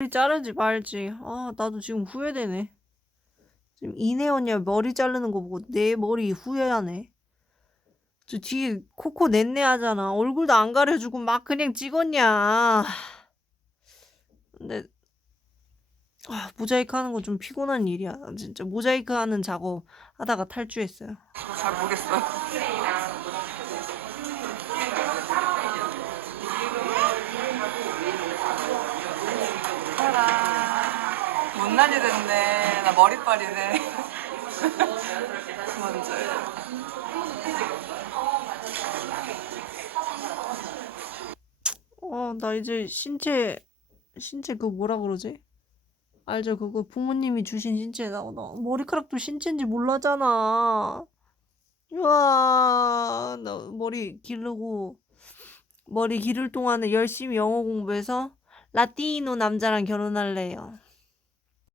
머리 자르지 말지. 아, 나도 지금 후회되네. 지금 이내 언니 머리 자르는 거 보고 내 머리 후회하네. 저 뒤에 코코 넷네 하잖아. 얼굴도 안 가려주고 막 그냥 찍었냐. 근데 아, 모자이크 하는 거 좀 피곤한 일이야. 진짜 모자이크 하는 작업 하다가 탈주했어요. 잘 모르겠어 못난이 됐네. 나 머리빨이네. 먼저요. 어, 나 이제 신체, 신체 그거 뭐라 그러지? 알죠? 그거 부모님이 주신 신체 나, 나 머리카락도 신체인지 몰라잖아. 우와, 나 머리 기르고, 머리 기를 동안에 열심히 영어 공부해서 라띠노 남자랑 결혼할래요.